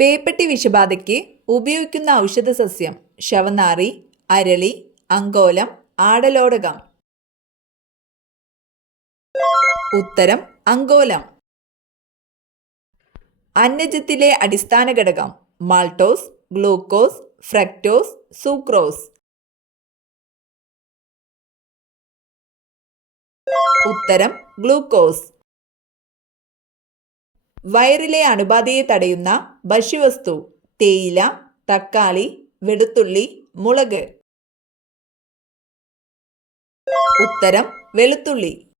പേപ്പട്ടി വിഷബാധയ്ക്ക് ഉപയോഗിക്കുന്ന ഔഷധ സസ്യം ശവനാറി, അരളി, അങ്കോലം, ആടലോടകം. ഉത്തരം അങ്കോലം. അന്നജത്തിലെ അടിസ്ഥാന ഘടകം മാൾട്ടോസ്, ഗ്ലൂക്കോസ്, ഫ്രക്ടോസ്, സൂക്രോസ്. ഉത്തരം ഗ്ലൂക്കോസ്. വയറിലെ അണുബാധയെ തടയുന്ന ഭക്ഷ്യവസ്തു തേയില, തക്കാളി, വെളുത്തുള്ളി, മുളക്. ഉത്തരം വെളുത്തുള്ളി.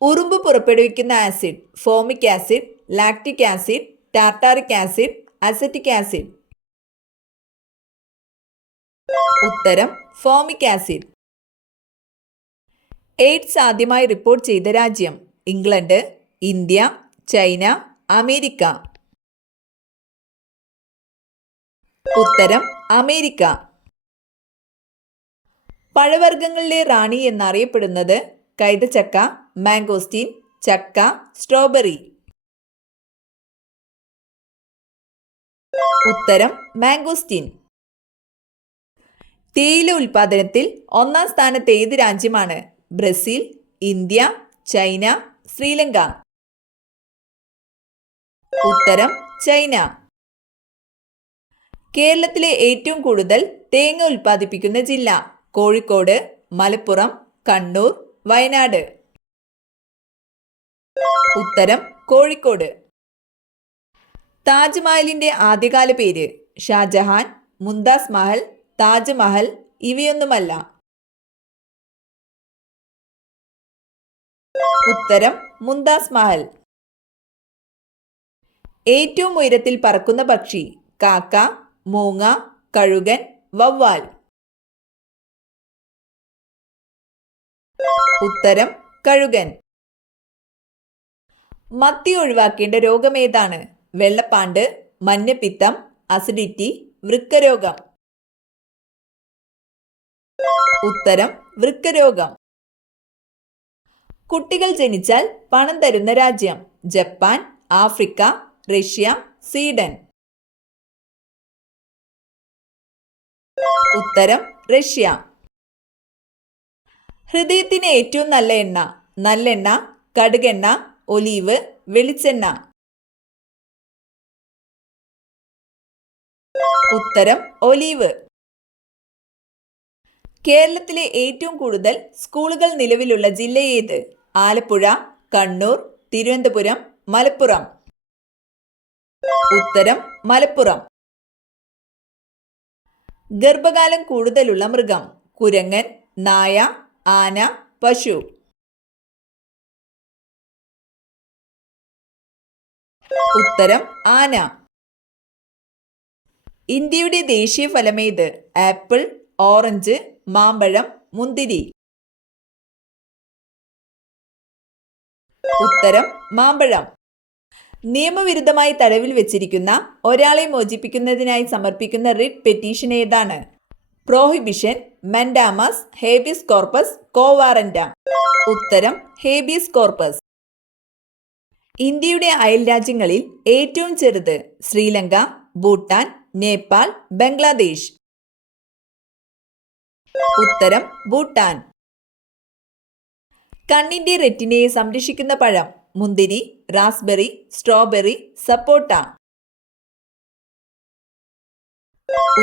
ഉറുമ്പ് പുറപ്പെടുവിക്കുന്ന acid formic acid, lactic acid, tartaric acid, acetic acid. ഉത്തരം ഫോമിക് ആസിഡ്. എയ്ഡ്സ് ആദ്യമായി റിപ്പോർട്ട് ചെയ്ത രാജ്യം ഇംഗ്ലണ്ട്, ഇന്ത്യ, ചൈന, അമേരിക്ക. ഉത്തരം അമേരിക്ക. പഴവർഗ്ഗങ്ങളിലെ റാണി എന്നറിയപ്പെടുന്നത് കൈതച്ചക്ക, മാംഗോസ്റ്റീൻ, ചക്ക, സ്ട്രോബെറി. ഉത്തരം മാംഗോസ്റ്റീൻ. തേയില ഉൽപാദനത്തിൽ ഒന്നാം സ്ഥാനത്ത് ഏത് രാജ്യമാണ്? Brazil, India, China, Sri Lanka. ഉത്തരം ചൈന. കേരളത്തിലെ ഏറ്റവും കൂടുതൽ തേങ്ങ ഉൽപ്പാദിപ്പിക്കുന്ന ജില്ല കോഴിക്കോട്, മലപ്പുറം, കണ്ണൂർ, വയനാട്. ഉത്തരം കോഴിക്കോട്. താജ്മഹലിന്റെ ആദ്യകാല പേര് ഷാജഹാൻ, മുംതാസ് മഹൽ, താജ്മഹൽ ഇവയൊന്നുമല്ല. ഉത്തരം മുംതാസ് മഹൽ. ഏറ്റവും ഉയരത്തിൽ പറക്കുന്ന പക്ഷി കാക്ക, മൂങ്ങ, കഴുകൻ, വവ്വാൽ. ഉത്തരം കഴുകൻ. മത്തി ഒഴിവാക്കേണ്ട രോഗമേതാണ്? വെള്ളപ്പാണ്ട്, മഞ്ഞപ്പിത്തം, അസിഡിറ്റി, വൃക്കരോഗം. ഉത്തരം വൃക്കരോഗം. കുട്ടികൾ ജനിച്ചാൽ പണം തരുന്ന രാജ്യം ജപ്പാൻ, ആഫ്രിക്ക, റഷ്യ, സ്വീഡൻ. ഉത്തരം റഷ്യ. ഹൃദയത്തിന് ഏറ്റവും നല്ല എണ്ണ നല്ലെണ്ണ, കടുകെണ്ണ, ഒലീവ്, വെളിച്ചെണ്ണ. ഉത്തരം ഒലീവ്. കേരളത്തിലെ ഏറ്റവും കൂടുതൽ സ്കൂളുകൾ നിലവിലുള്ള ജില്ല ഏത്? ആലപ്പുഴ, കണ്ണൂർ, തിരുവനന്തപുരം, മലപ്പുറം. ഉത്തരം മലപ്പുറം. ഗർഭകാലം കൂടുതലുള്ള മൃഗം കുരങ്ങൻ, നായ, ആന, പശു. ഉത്തരം ആന. ഇന്ത്യയുടെ ദേശീയ ഫലമേത്? ആപ്പിൾ, ഓറഞ്ച്, മാമ്പഴം, മുന്തിരി. ഉത്തരം മാമ്പഴം. നിയമവിരുദ്ധമായി തടവിൽ വെച്ചിരിക്കുന്ന ഒരാളെ മോചിപ്പിക്കുന്നതിനായി സമർപ്പിക്കുന്ന റിട്ട് പെറ്റീഷൻ ഏതാണ്? Prohibition, mandamus, habeas corpus, quo warranto. ഉത്തരം ഹേബിയസ് കോർപ്പസ്. ഇന്ത്യയുടെ അയൽ രാജ്യങ്ങളിൽ ഏറ്റവും ചെറുത് ശ്രീലങ്ക, ഭൂട്ടാൻ, നേപ്പാൾ, ബംഗ്ലാദേശ്. ഉത്തരം ഭൂട്ടാൻ. കണ്ണിന്റെ റെറ്റിനയെ സംരക്ഷിക്കുന്ന പഴം മുന്തിരി, റാസ്ബെറി, സ്ട്രോബെറി, സപ്പോട്ട.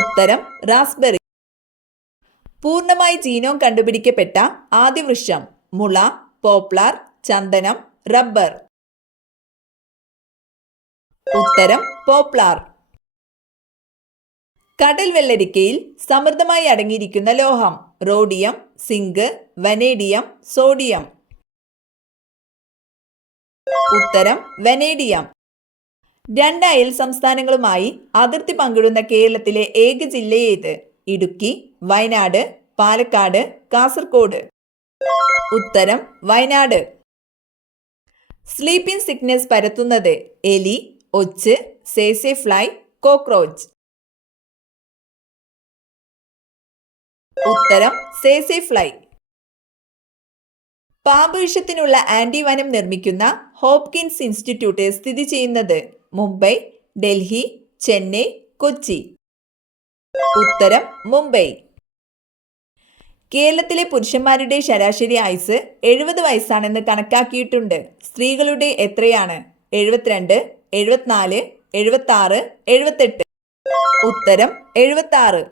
ഉത്തരം റാസ്ബെറി. പൂർണ്ണമായി ജീനോം കണ്ടുപിടിക്കപ്പെട്ട ആദ്യ വൃക്ഷം മുള, പോപ്ലാർ, ചന്ദനം, റബ്ബർ. ഉത്തരം പോപ്ലാർ. കടൽ വെള്ളരിക്കയിൽ സമൃദ്ധമായി അടങ്ങിയിരിക്കുന്ന ലോഹം റോഡിയം, സിങ്ക്, വനേഡിയം, സോഡിയം. ഉത്തരം വനേഡിയം. രണ്ട് അയൽ സംസ്ഥാനങ്ങളുമായി അതിർത്തി പങ്കിടുന്ന കേരളത്തിലെ ഏക ജില്ല ഏത്? ഇടുക്കി, വയനാട്, പാലക്കാട്, കാസർഗോഡ്. ഉത്തരം വയനാട്. സ്ലീപ്പിംഗ് സിക്നസ് പരത്തുന്നത് എലി, ഒച്ച്, സേസെ ഫ്ലൈ, കോക്രോച്ച്. ഉത്തരം സേസെ ഫ്ലൈ. പാമ്പ് വിഷത്തിനുള്ള ആന്റിവനം നിർമ്മിക്കുന്ന ഹോപ്കിൻസ് ഇൻസ്റ്റിറ്റ്യൂട്ട് സ്ഥിതി ചെയ്യുന്നത് മുംബൈ, ഡൽഹി, ചെന്നൈ, കൊച്ചി. ഉത്തരം മുംബൈ. കേരളത്തിലെ പുരുഷന്മാരുടെ ശരാശരി ആയുസ് 70 വയസ്സാണെന്ന് കണക്കാക്കിയിട്ടുണ്ട്. സ്ത്രീകളുടെ എത്രയാണ്? 72, 74, 76, 78. ഉത്തരം 76.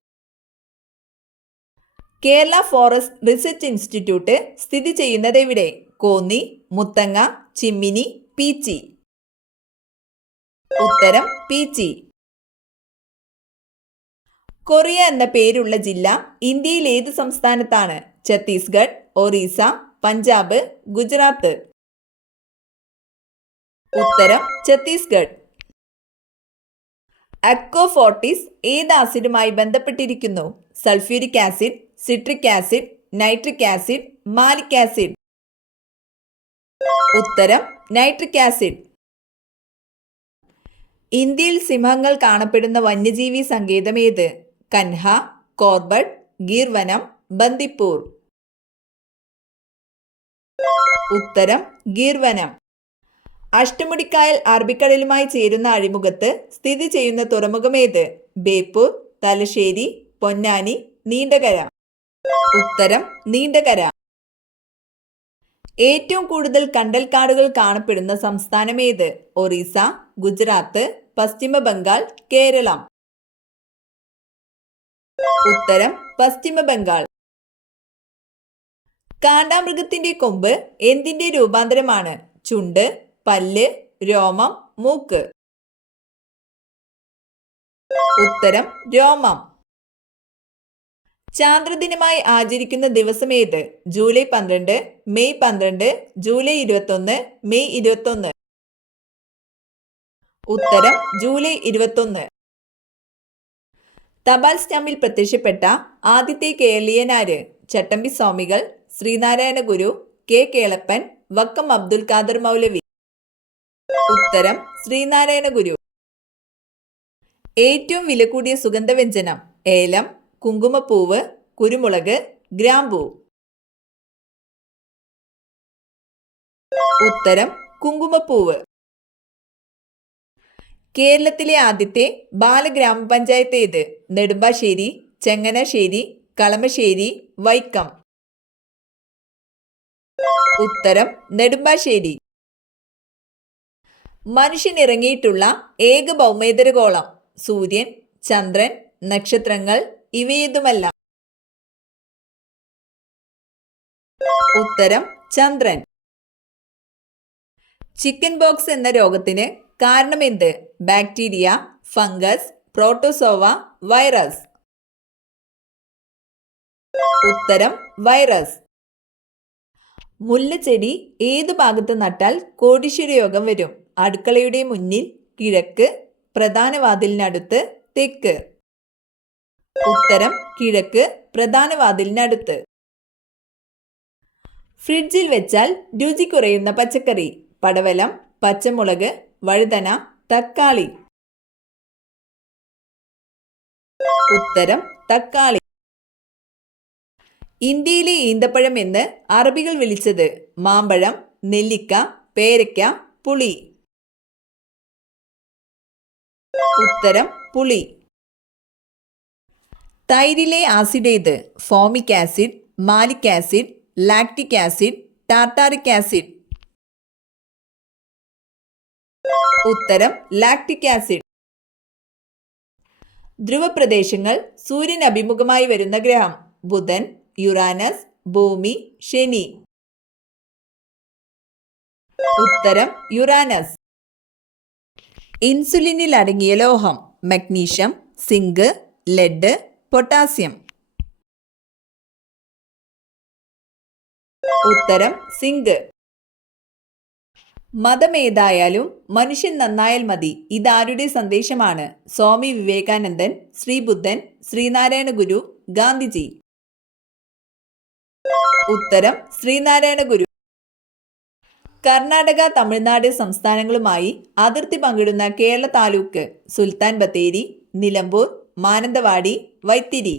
കേരള ഫോറസ്റ്റ് റിസർച്ച് ഇൻസ്റ്റിറ്റ്യൂട്ട് സ്ഥിതി ചെയ്യുന്നത് എവിടെ? കോന്നി, മുത്തങ്ങ, ചിമ്മിനി, പീച്ചി. ഉത്തരം പീച്ചി. കൊറിയ എന്ന പേരുള്ള ജില്ല ഇന്ത്യയിൽ ഏത് സംസ്ഥാനത്താണ്? ഛത്തീസ്ഗഡ്, ഒറീസ, പഞ്ചാബ്, ഗുജറാത്ത്. ഉത്തരം ഛത്തീസ്ഗഡ്. അക്വഫോർട്ടിസ് ഏത് ആസിഡുമായി ബന്ധപ്പെട്ടിരിക്കുന്നു? Sulphuric acid, citric acid, nitric acid, malic acid. ഉത്തരം നൈട്രിക് ആസിഡ്. ഇന്ത്യയിൽ സിംഹങ്ങൾ കാണപ്പെടുന്ന വന്യജീവി സങ്കേതം ഏത്? കൻഹ, കോർബറ്റ്, ഗീർ വനം, ബന്ദിപ്പൂർ. ഉത്തരം ഗീർ വനം. അഷ്ടമുടിക്കായൽ അറബിക്കടലുമായി ചേരുന്ന അഴിമുഖത്ത് സ്ഥിതി ചെയ്യുന്ന തുറമുഖം ഏത്? ബേപ്പൂർ, തലശ്ശേരി, പൊന്നാനി, നീണ്ടകര. ഉത്തരം നീണ്ടകര. ഏറ്റവും കൂടുതൽ കണ്ടൽക്കാടുകൾ കാണപ്പെടുന്ന സംസ്ഥാനം ഏത്? ഒറീസ, ഗുജറാത്ത്, പശ്ചിമ ബംഗാൾ, കേരളം. ഉത്തരം പശ്ചിമ ബംഗാൾ. കാണ്ടാമൃഗത്തിന്റെ കൊമ്പ് എന്തിന്റെ രൂപാന്തരമാണ്? ചുണ്ട്, പല്ല്, രോമം, മൂക്ക്. ഉത്തരം രോമം. ചാന്ദ്രദിനമായി ആചരിക്കുന്ന ദിവസം ഏത്? July 12, May 12, July 21, May 21. ഉത്തരം ജൂലൈ 21. തപാൽ സ്റ്റാമ്പിൽ പ്രത്യക്ഷപ്പെട്ട ആദ്യത്തെ കേരളീയനാര്? ചട്ടമ്പി സ്വാമികൾ, ശ്രീനാരായണ ഗുരു, കെ കേളപ്പൻ, വക്കം അബ്ദുൽ ഖാദർ മൗലവി. ഉത്തരം ശ്രീനാരായണ ഗുരു. ഏറ്റവും വില കൂടിയ സുഗന്ധവ്യഞ്ജനം? ഏലം, കുങ്കുമപ്പൂവ്, കുരുമുളക്, ഗ്രാമ്പൂ. ഉത്തരം കുങ്കുമപ്പൂവ്. കേരളത്തിലെ ആദ്യത്തെ ബാലഗ്രാമപഞ്ചായത്ത് ഏത്? നെടുമ്പാശ്ശേരി, ചങ്ങനാശ്ശേരി, കളമശ്ശേരി, വൈക്കം. ഉത്തരം നെടുമ്പാശ്ശേരി. മനുഷ്യൻ ഇറങ്ങിയിട്ടുള്ള ഏക ഭൗമേതര ഗോളം? സൂര്യൻ, ചന്ദ്രൻ, നക്ഷത്രങ്ങൾ, ഇവയേതുമല്ല. ഉത്തരം ചന്ദ്രൻ. ചിക്കൻ ബോക്സ് എന്ന രോഗത്തിന് കാരണമെന്ത്? Bacteria, fungus, protozoa, virus. ഉത്തരം വൈറസ്. മുല്ലച്ചെടി ഏതു ഭാഗത്ത് നട്ടാൽ കോടീശ്വര യോഗം വരും? അടുക്കളയുടെ മുന്നിൽ, കിഴക്ക്, പ്രധാന വാതിലിനടുത്ത്, തെക്ക്. ഉത്തരം കിഴക്ക്, പ്രധാന വാതിലിനടുത്ത്. ഫ്രിഡ്ജിൽ വെച്ചാൽ രുചി കുറയുന്ന പച്ചക്കറി? പടവലം, പച്ചമുളക്, വഴുതന, തക്കാളി. ഉത്തരം തക്കാളി. ഇന്ത്യയിലെ ഈന്തപ്പഴം എന്ന് അറബികൾ വിളിച്ചത്? മാമ്പഴം, നെല്ലിക്ക, പേരയ്ക്ക, പുളി. ഉത്തരം പുളി. തൈരിലെ ആസിഡ് ഏത്? Formic acid, malic acid, lactic acid, tartaric acid. ഉത്തരം ലാക്റ്റിക് ആസിഡ്. ധ്രുവപ്രദേശങ്ങൾ സൂര്യൻ അഭിമുഖമായി വരുന്ന ഗ്രഹം? ബുധൻ, യുറാനസ്, ഭൂമി, ശനി. ഉത്തരം യുറാനസ്. ഇൻസുലിനിൽ അടങ്ങിയ ലോഹം? മഗ്നീഷ്യം, സിങ്ക്, ലെഡ്, പൊട്ടാസ്യം. ഉത്തരം സിങ്ക്. മതമേതായാലും മനുഷ്യൻ നന്നായാൽ മതി, ഇതാരുടെ സന്ദേശമാണ്? സ്വാമി വിവേകാനന്ദൻ, ശ്രീബുദ്ധൻ, ശ്രീനാരായണ ഗുരു, ഗാന്ധിജി. ഉത്തരം ശ്രീനാരായണ ഗുരു. കർണാടക, തമിഴ്നാട് സംസ്ഥാനങ്ങളുമായി അതിർത്തി പങ്കിടുന്ന കേരള താലൂക്ക്? സുൽത്താൻ ബത്തേരി, നിലമ്പൂർ, മാനന്തവാടി, വൈത്തിരി.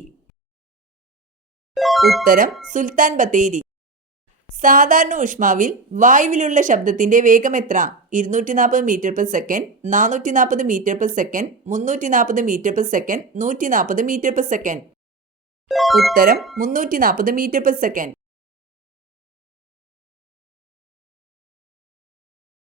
ഉത്തരം സുൽത്താൻ ബത്തേരി. സാധാരണ ഊഷ്മാവിൽ വായുവിലുള്ള ശബ്ദത്തിന്റെ വേഗം എത്ര? 240 metre per second, 440 metre per second, 340 metre per second, 140 metre per second. ഉത്തരം 340 മീറ്റർ പെർ സെക്കൻഡ്.